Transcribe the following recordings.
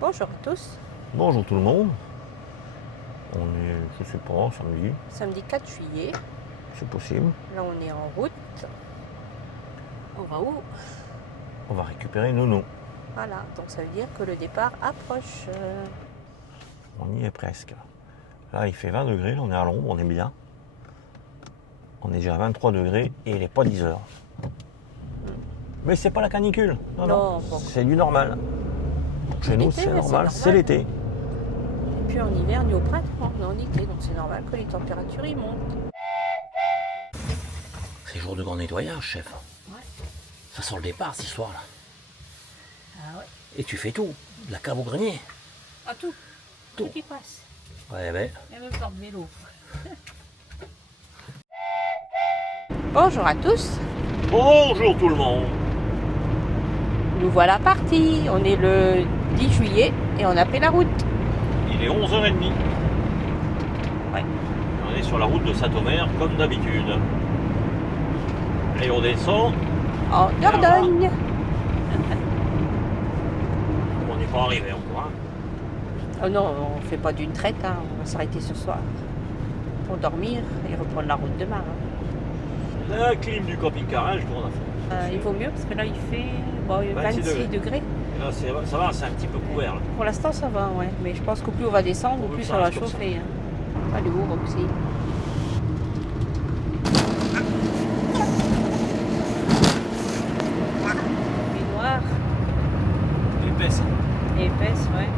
Bonjour à tous. Bonjour tout le monde. On est, je sais pas, samedi, Samedi 4 juillet. c'est possible. Là, on est en route. On va où? On va récupérer Nono. Voilà, donc ça veut dire que le départ approche. On y est presque. Là, il fait 20 degrés, là, on est à l'ombre, on est bien. On est déjà à 23 degrés et il n'est pas 10 heures. Mais c'est pas la canicule. Non. Bon. C'est du normal. Chez nous, c'est normal, c'est l'été. Et puis en hiver, ni au printemps, on est en été, donc c'est normal que les températures y montent. C'est jour de grand nettoyage, chef. Ouais. Ça sent le départ, cette histoire-là. Ah ouais. Et tu fais tout, de la cave au grenier. Ah tout. Tout. Tout y passe. Ouais, ben. Il y a même pas de vélo. Bonjour à tous. Bonjour tout le monde. Nous voilà partis. On est le 10 juillet et on a pris la route. Il est 11h30. Ouais. On est sur la route de Saint-Omer, comme d'habitude. Et on descend. En Dordogne. On n'est pas arrivé encore. Hein. Oh non, on fait pas d'une traite, hein. On va s'arrêter ce soir pour dormir et reprendre la route demain. Hein. La clim du camping-car, je tourne à fond. Il vaut mieux parce que là il fait 26 degrés. Et là, ça va, c'est un petit peu couvert. Là. Pour l'instant ça va, ouais. Mais je pense qu'au plus on va descendre, au plus ça va chauffer. Hein. Allez où Roxy? Les noirs. Épaisse. Épaisse, ouais.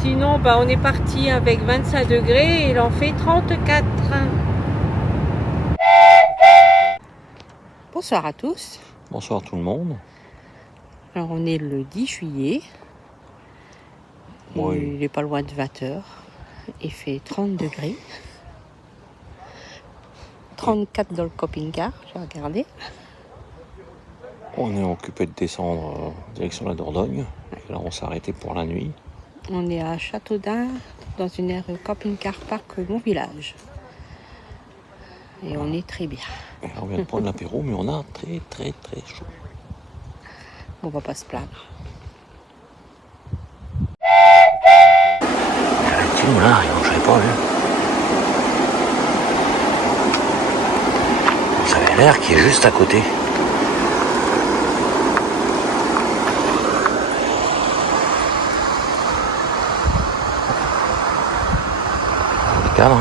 Sinon, on est parti avec 25 degrés et il en fait 34. Bonsoir à tous. Bonsoir tout le monde. Alors on est le 10 juillet. Oui. Il n'est pas loin de 20h. Il fait 30 degrés. 34 dans le camping-car, j'ai regardé. On est occupé de descendre en direction de la Dordogne. Et là, on s'est arrêté pour la nuit. On est à Châteaudun, dans une aire camping-car parc Mon Village. Et on est très bien. Et là, on vient de prendre l'apéro, mais on a très très très chaud. On va pas se plaindre. Effectivement, là, je n'avais pas vu. Vous avez l'air qui est juste à côté. Cadre.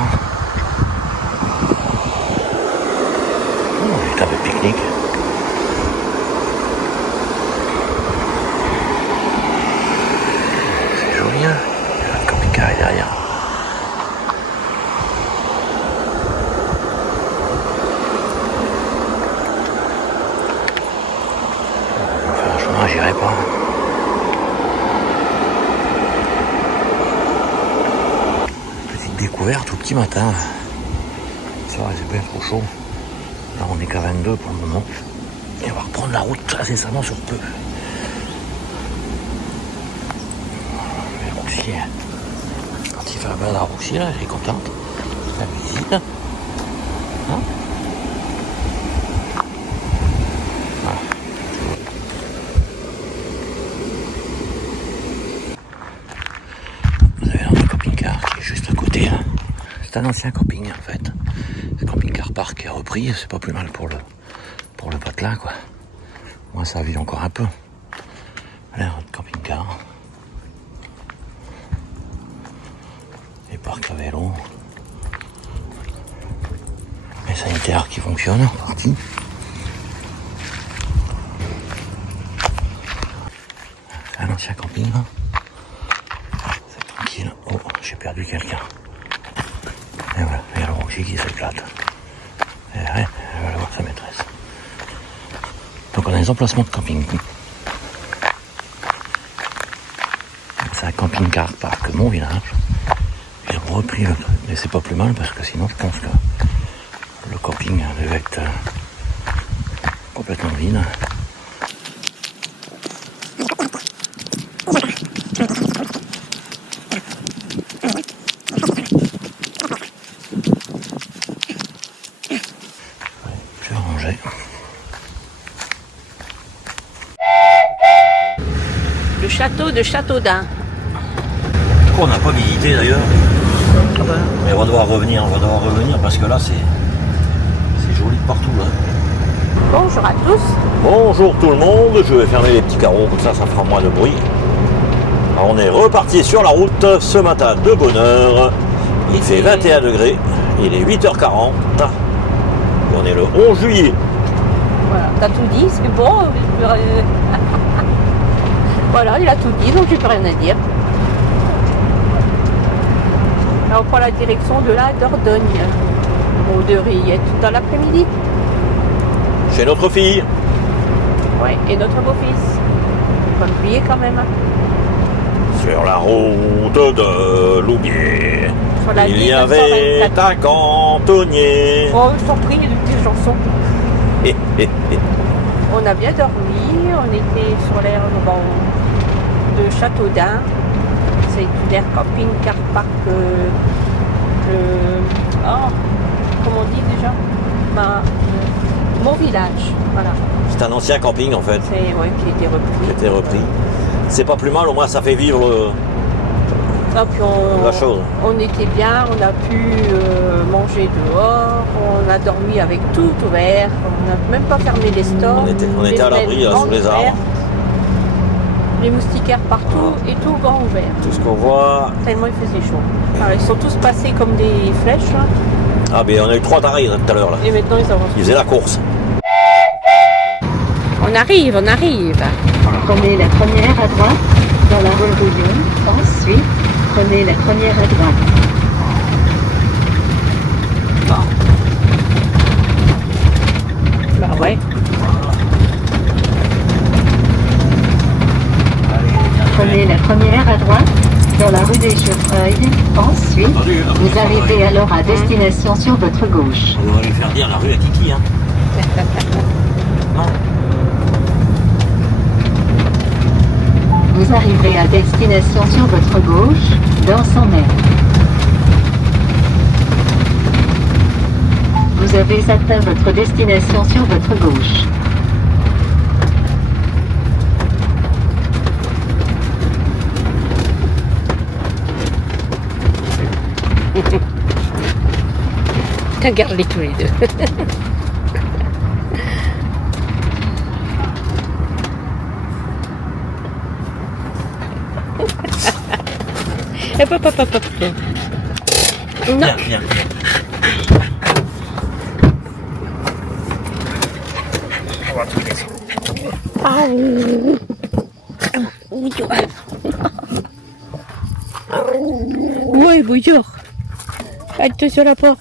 Une table de pique-nique. C'est joli, hein. Le camping-car est derrière. On va faire un chemin, j'irai pas. Découverte au petit matin. C'est vrai, c'est bien trop chaud. Là, on est qu'à 22 pour le moment. Et on va reprendre la route incessamment sur peu. Mais Roxy, quand il fait la balade à Roxy, là, elle est contente. La visite. Hein? Voilà. Vous avez notre camping-car qui est juste à côté. Là. C'est un ancien camping en fait. Ce camping-car parc est repris, c'est pas plus mal pour le patelin quoi. Moi ça vit encore un peu. Allez, notre camping-car. Les parcs à vélo. Les sanitaires qui fonctionnent en partie. C'est un ancien camping là. C'est tranquille. Oh, j'ai perdu quelqu'un. Et voilà, il y a le Roxy qui s'éclate. Et ouais, elle va aller voir sa maîtresse. Donc on a des emplacements de camping. C'est un camping-car parc Mon Village. Ils ont repris le truc. Mais c'est pas plus mal parce que sinon je pense que le camping devait être complètement vide. Plus rangé. château de Châteaudun. On n'a pas visité d'ailleurs. Mais on va devoir revenir parce que là c'est joli de partout là. Bonjour à tous. Bonjour tout le monde, je vais fermer les petits carreaux, comme ça fera moins de bruit. Alors on est reparti sur la route ce matin de bonne heure. Il fait 21 degrés, il est 8h40. On est le 11 juillet. Voilà, t'as tout dit, c'est bon. Voilà, il a tout dit, donc j'ai plus rien à dire. Là, on prend la direction de la Dordogne. Au de Rillette dans l'après-midi. Chez notre fille. Oui, et notre beau-fils. Faut pas l'oublier quand même. Sur la route de Loubier, il y avait 1924. un cantonnier. Oh, je t'en prie, il y a une petite chanson. On a bien dormi, on était sur l'air de Châteaudun. C'est une aire camping-car park. Comment on dit déjà Mon village, voilà. C'est un ancien camping en fait, C'est qui a été repris. qui a été repris. C'est pas plus mal, au moins ça fait vivre Ah, puis la chose. on était bien, on a pu manger dehors, on a dormi avec tout ouvert, on n'a même pas fermé les stores. On était à l'abri fenêtres sous les grandes arbres. ouvertes, les moustiquaires partout et tout grand ouvert. Tout ce qu'on voit. Tellement il faisait chaud. Alors, ils sont tous passés comme des flèches hein, Ah ben on a eu 3 tarés tout à l'heure là. et maintenant ils avancent. Ils faisaient la course. On arrive. Prenez la première à droite dans la rue Rouillon. Ensuite, prenez la première à droite. Bah ouais. Prenez la première à droite dans la rue des Chevreuils. Ensuite, vous arrivez alors à destination sur votre gauche. On va lui faire dire la rue à Kiki hein. Non. Vous arriverez à destination sur votre gauche, dans 100 mètres. Vous avez atteint votre destination sur votre gauche. Regarde-les tous les deux. Hop. Non. Viens. Oui, bonjour. Arrête-toi sur la porte.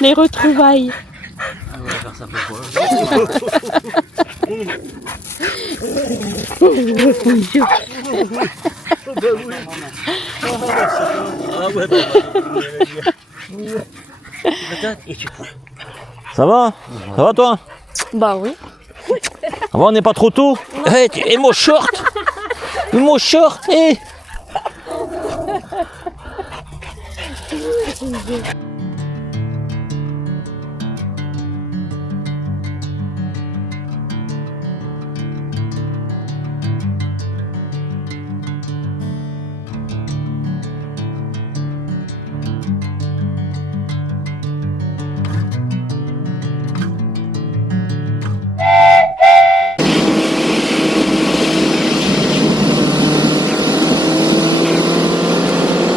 Les retrouvailles. On va faire ça pourquoi Ça va toi? Bah oui. Ça va, on n'est pas trop tôt? Et mon short?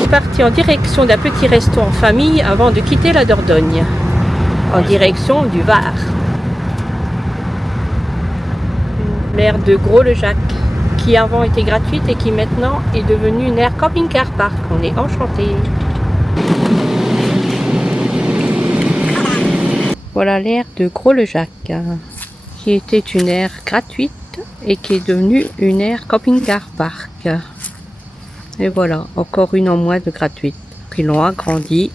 Parti en direction d'un petit resto en famille avant de quitter la Dordogne, en direction du Var. L'aire de Gros-le-Jacques, qui avant était gratuite et qui maintenant est devenue une aire camping-car park. On est enchantés. Voilà l'aire de Gros-le-Jacques, qui était une aire gratuite et qui est devenue une aire camping-car park. Et voilà, encore une en moins de gratuite. Ils l'ont agrandi.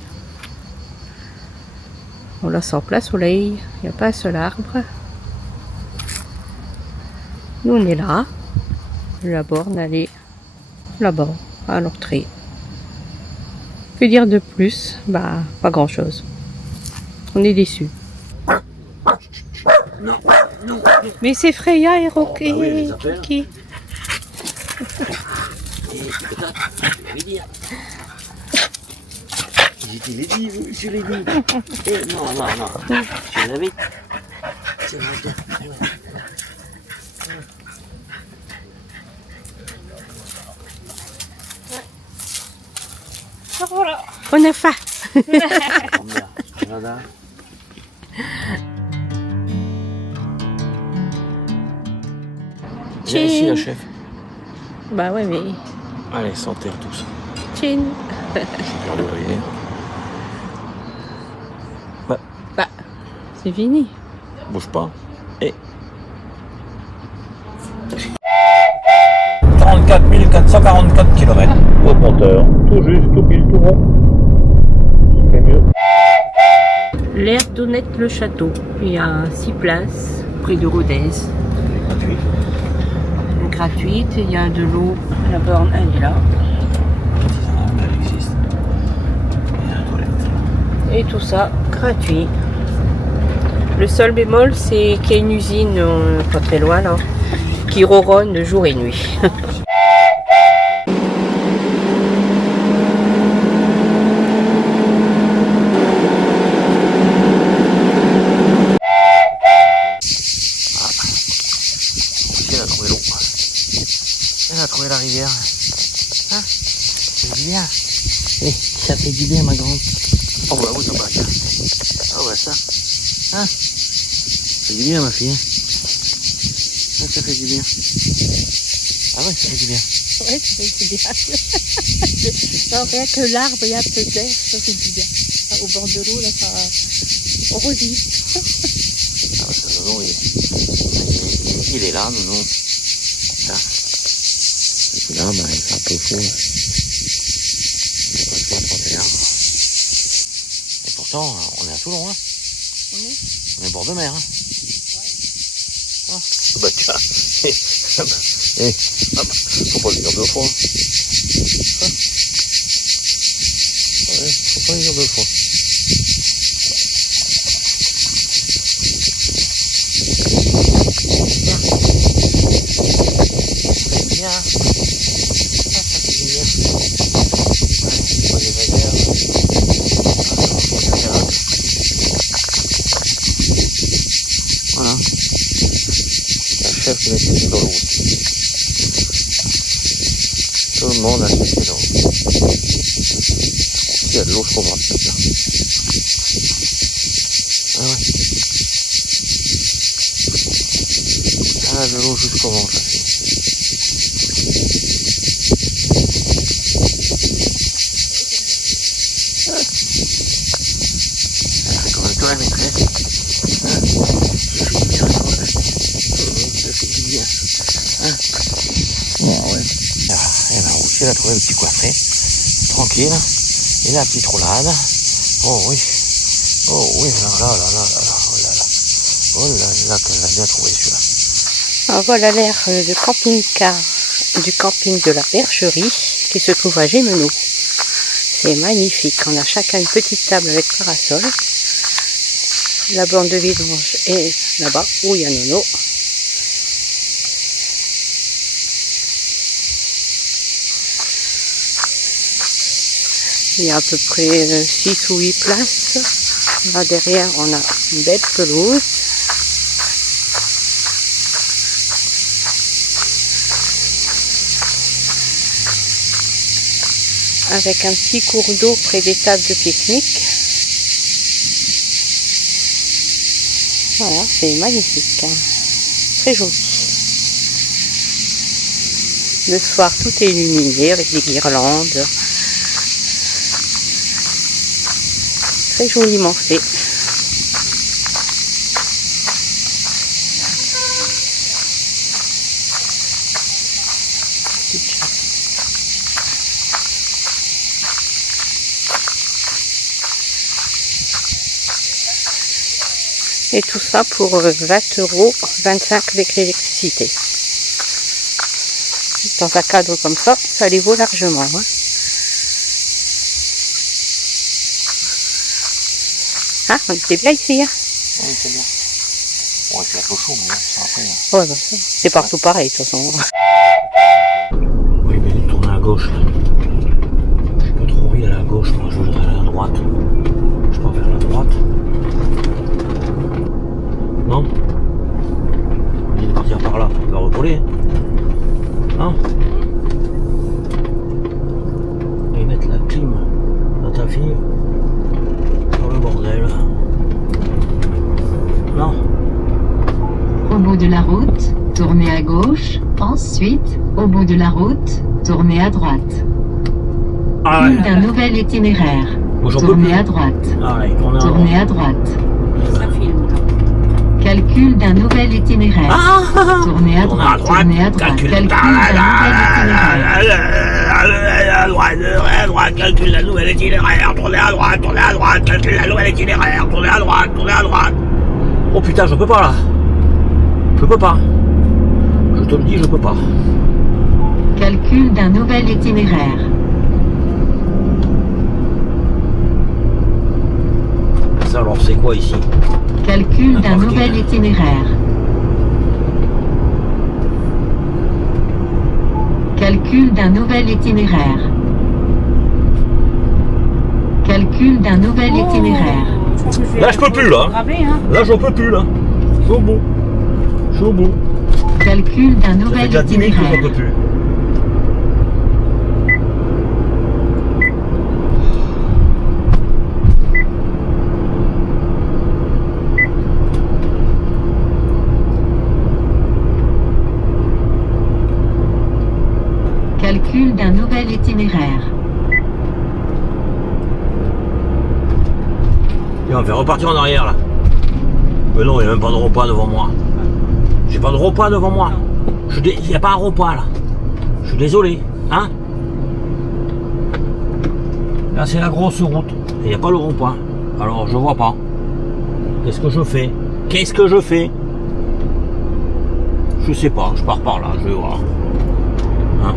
On la sent plein soleil. Il n'y a pas un seul arbre. Nous, on est là. La borne, elle est là-bas, à l'entrée. Que dire de plus? Bah, pas grand-chose. On est déçus. Non, non. Mais c'est Freya et Rocky. Ah oui, elle les appelle. Qui Je l'ai dit, je l'ai dit. Eh, non, non, non. Je l'avais. Tiens, voilà. On a faim. Viens ici, la chef. Bah ouais, mais... Allez, santé à tous. Chin. J'ai perdu le rivière. Bah, c'est fini. Bouge pas. Et... 34 444 km au compteur. Tout juste, tout pile, tout rond. Il fait mieux. L'aire d'Honnête-le-Château. Il y a 6 places près de Rodez. Gratuit. Gratuite. Il y a de l'eau. La borne, elle est là. Elle existe. Il y a la toilette. Et tout ça, gratuit. Le seul bémol, c'est qu'il y a une usine pas très loin là, qui ronronne jour et nuit. Elle a trouvé l'eau. Elle a trouvé la rivière. Hein? Ça fait du bien. Eh, ça fait du bien, ma grande. Oh bah oui, bah tiens. Ah ouais, ça. Hein? Ça fait du bien, ma fille. Ça fait du bien. Ah ouais, ça fait du bien. Ouais, c'est bien. Non, rien que l'arbre, il y a un peu d'air, ça fait du bien. Au bord de l'eau, là, ça... on revit. Ah bah ça, non, il est là, non. Ça. Et puis là, bah, il fait un peu chaud. Il fait pas chaud à 31. Et pourtant, on est à Toulon, hein. On est bord de mer, hein. Ouais. Ah. Bah tiens. Faut pas le dire deux fois. Ah. Ouais, faut pas le dire deux fois. Bien. Ah, ça fait du bien. Ouais, pas des bagarres. Voilà. La chef qui met ses pieds dans l'eau. Tout le monde a ses pieds dans l'eau. Il y a de l'eau, je comprends peut-être. Ah ouais. Ah, de l'eau jusqu'au ventre, la fille. Comme toi, maîtresse. Ça fait du bien. Hein? Bon, ouais. Elle a aussi, elle a trouvé le petit coiffé. Tranquille. Et la petite roulade. Oh oui. Oh oui, là, là, là, là, là, oh là là. Oh là là, qu'elle a bien trouvé celui-là. Alors voilà l'air de camping-car du camping de la Bergerie qui se trouve à Gémeaux. C'est magnifique. On a chacun une petite table avec parasol. La borne de vidange est là-bas où il y a Nono. Il y a à peu près 6 ou 8 places. Là derrière, on a une belle pelouse. Avec un petit cours d'eau près des tables de pique-nique. Voilà, c'est magnifique. Hein. Très joli. Le soir, tout est illuminé avec des guirlandes. Très joliment fait. Et tout ça pour 20 €, 25 avec l'électricité. dans un cadre comme ça les vaut largement. Hein. Ah, on était bien ici. Hein. Oui, c'est bien. Bon, c'est un peu chaud, mais ça après. Ouais, bah, c'est partout pareil, de toute façon. Oui, mais il tourne à gauche. Là. Je n'ai pas trop envie d'aller à gauche, moi je voudrais aller à droite. Je peux vers la droite. Non? On dit de partir par là, on va recoller. Hein? Et mettre la clim à ta fille dans le bordel. Non? Au bout de la route, tournez à gauche. Ensuite, au bout de la route, tournez à droite. Ah ouais. D'un nouvel itinéraire. Bon, j'en peux Tournez plus. à droite. Ah ouais, on a Tournez à droite. Ça filme. Calcul d'un nouvel itinéraire. Ah, Tournez à droite. Tournez à droite. Calcul Calcul d'un nouvel itinéraire. à droite, calcul la nouvelle itinéraire, tournez à droite, calcul la nouvelle itinéraire, tournez à droite. Oh putain, je peux pas là. Je peux pas. Je te le dis, je peux pas. Calcul d'un nouvel itinéraire. Ça alors c'est quoi ici? Calcul d'un nouvel itinéraire. Calcul d'un nouvel itinéraire. Calcul d'un nouvel itinéraire. Là je peux plus là. Là j'en peux plus là. Je suis au bout. Je suis au bout. Calcul d'un Ça fait nouvel déjà 10 minutes que j'en itinéraire. peux plus. Calcul d'un nouvel itinéraire. Tiens, on va faire repartir en arrière là. Mais non, il n'y a même pas de repas devant moi. J'ai pas de repas devant moi. Il n'y a pas un repas là. Je suis désolé. Hein? Là c'est la grosse route. Il n'y a pas le repas. Alors je vois pas. Qu'est-ce que je fais? Qu'est-ce que je fais? Je sais pas. Je pars par là. Je vais voir. Hein?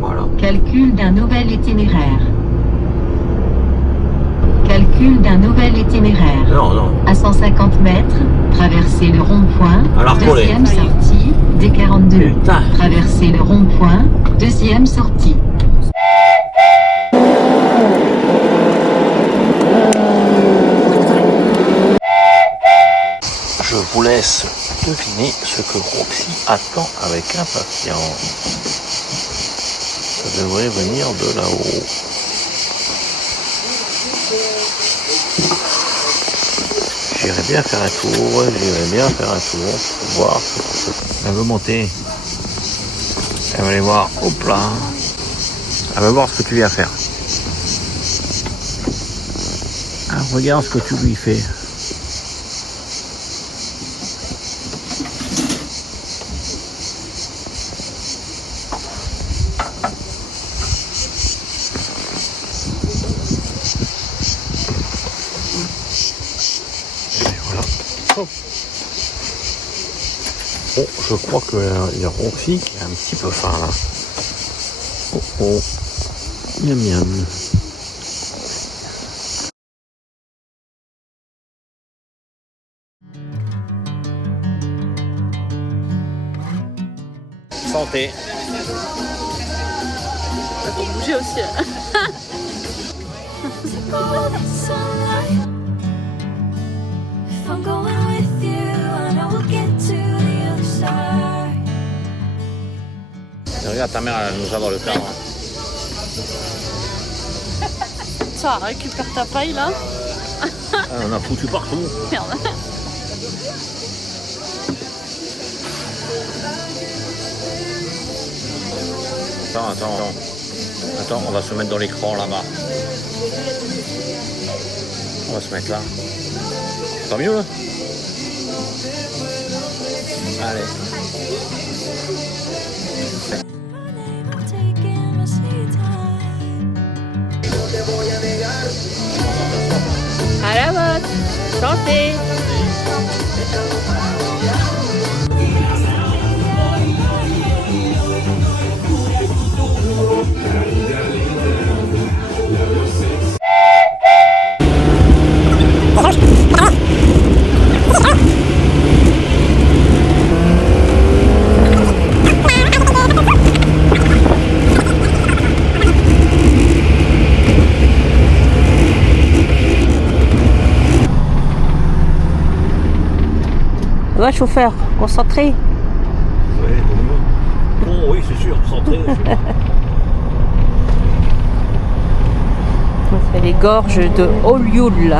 Voilà. Calcul d'un nouvel itinéraire. Calcul d'un nouvel itinéraire. Non, non. À 150 mètres, traversez le rond-point. À l'Arcollet. Deuxième sortie, D42. Putain. Traversez le rond-point. Deuxième sortie. Je vous laisse deviner ce que Roxy attend avec impatience. Ça devrait venir de là-haut. J'irai bien faire un tour, pour voir ce qu'on peut. Elle veut monter. Elle va aller voir, hop là. Elle va voir ce que tu viens faire. Ah, regarde ce que tu lui fais. Oh, je crois qu'il y a Roxy qui est un petit peu faim là. Oh oh, miam miam. Santé. Ça faut bouger aussi. I'm going with you, I know we'll get to the other side. Regarde, ta mère elle nous a dans le cadre. Ça, récupère ta paille là. On a foutu partout. Merde. Attends, on va se mettre dans l'écran là-bas. On va se mettre là. Pas mieux là? Allez. I'm taking my sweet time. À la vôtre. Santé. Va, chauffeur, concentré. Oui, bon, oui, c'est sûr, centré. C'est les gorges de Olioul.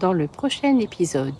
Dans le prochain épisode.